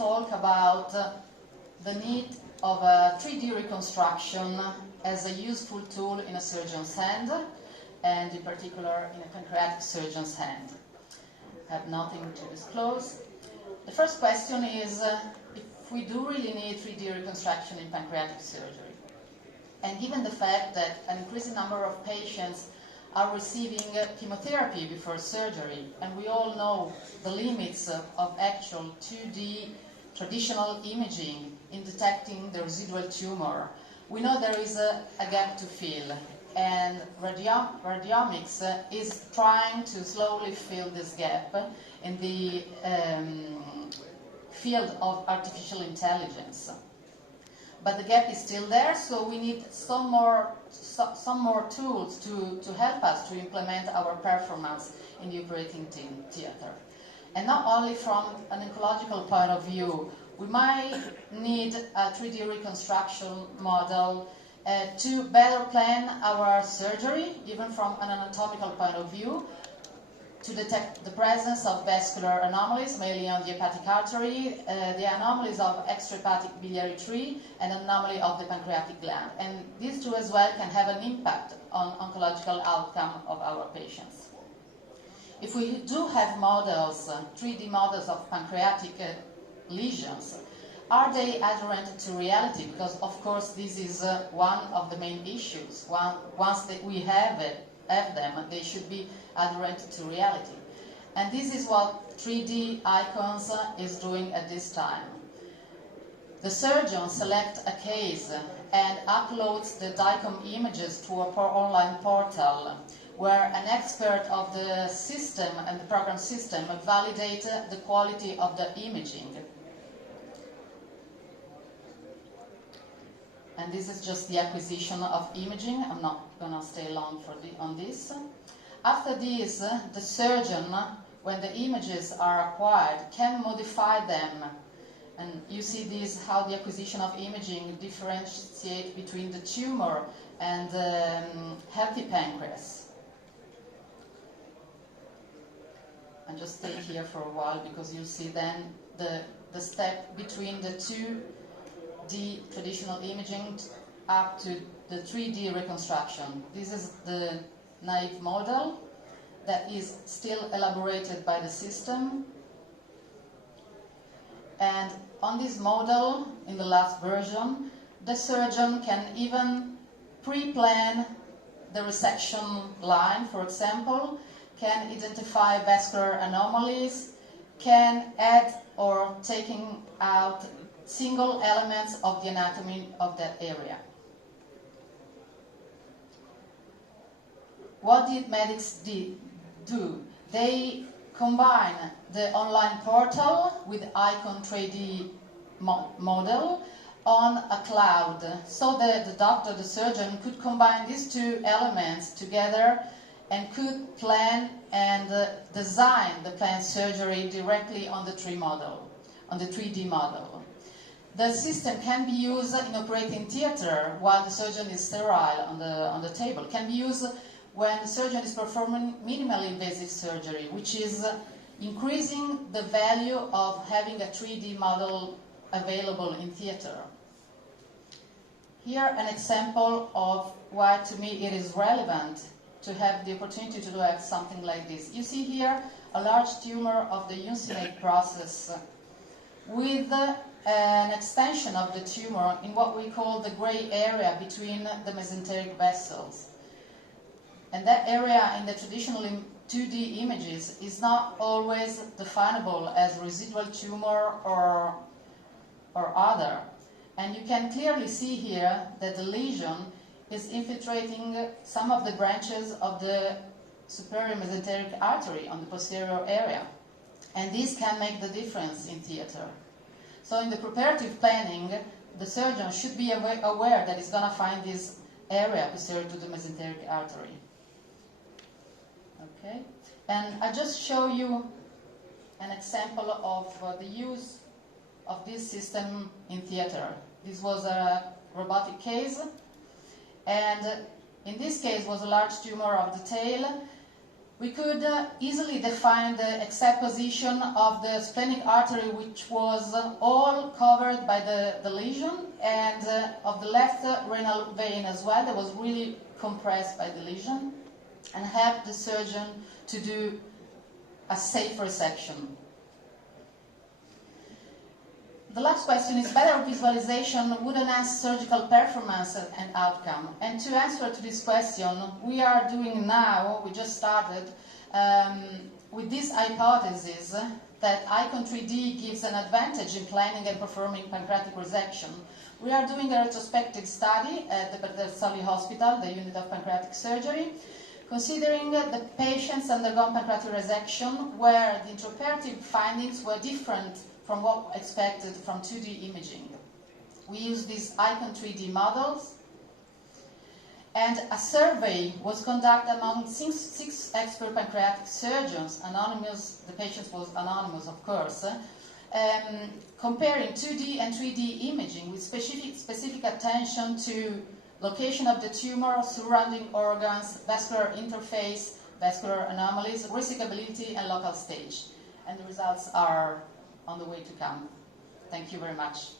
talk about the need of a 3D reconstruction as a useful tool in a surgeon's hand, and in particular in a pancreatic surgeon's hand. I have nothing to disclose. The first question is if we do really need 3D reconstruction in pancreatic surgery. And given the fact that an increasing number of patients are receiving chemotherapy before surgery, and we all know the limits of actual 2D traditional imaging in detecting the residual tumor, we know there is a gap to fill, and radiomics is trying to slowly fill this gap in the field of artificial intelligence. But the gap is still there, so we need some more tools to help us to implement our performance in the operating theater. And not only from an ecological point of view, we might need a 3D reconstruction model to better plan our surgery, even from an anatomical point of view, to detect the presence of vascular anomalies, mainly on the hepatic artery, the anomalies of extrahepatic biliary tree, and anomaly of the pancreatic gland. And these two as well can have an impact on oncological outcome of our patients. If we do have models, 3D models of pancreatic lesions, are they adherent to reality? Because of course this is one of the main issues. Once that we have them, they should be adherent to reality. And this is what 3D Icons is doing at this time. The surgeon selects a case and uploads the DICOM images to an online portal where an expert of the system and the program system validates the quality of the imaging. And this is just the acquisition of imaging. I'm not going to stay long on this. After this, the surgeon, when the images are acquired, can modify them. And you see this, how the acquisition of imaging differentiates between the tumor and the healthy pancreas. And just stay here for a while because you'll see then the step between the 2D traditional imaging up to the 3D reconstruction. This is the naive model that is still elaborated by the system. And on this model, in the last version, the surgeon can even pre-plan the resection line, for example, can identify vascular anomalies, can add or taking out single elements of the anatomy of that area. What did medics do? They combine the online portal with Icon 3D model on a cloud, so that the doctor, the surgeon, could combine these two elements together and could plan and design the planned surgery directly on the 3D model. The system can be used in operating theater while the surgeon is sterile on the table. Can be used when the surgeon is performing minimally invasive surgery, which is increasing the value of having a 3D model available in theater. Here an example of why to me it is relevant to have the opportunity to do something like this. You see here a large tumor of the uncinate process with an extension of the tumor in what we call the gray area between the mesenteric vessels. And that area in the traditional 2D images is not always definable as residual tumor or other. And you can clearly see here that the lesion is infiltrating some of the branches of the superior mesenteric artery on the posterior area. And this can make the difference in theater. So in the preparative planning, the surgeon should be aware that he's going to find this area posterior to the mesenteric artery. Okay, and I just show you an example of the use of this system in theater. This was a robotic case, and in this case was a large tumor of the tail, We could easily define the exact position of the splenic artery, which was all covered by the lesion, and of the left renal vein as well, that was really compressed by the lesion, and help the surgeon to do a safe resection. The last question is, better visualization would enhance surgical performance and outcome. And to answer to this question, we are doing now, we just started, with this hypothesis that icon 3D gives an advantage in planning and performing pancreatic resection. We are doing a retrospective study at the Pederzoli Hospital, the unit of pancreatic surgery, considering the patients undergone pancreatic resection where the intraoperative findings were different from what expected from 2D imaging. We used these icon 3D models, and a survey was conducted among six expert pancreatic surgeons, anonymous, the patient was anonymous of course, comparing 2D and 3D imaging with specific attention to location of the tumor, surrounding organs, vascular interface, vascular anomalies, resecability, and local stage. And the results are on the way to come. Thank you very much.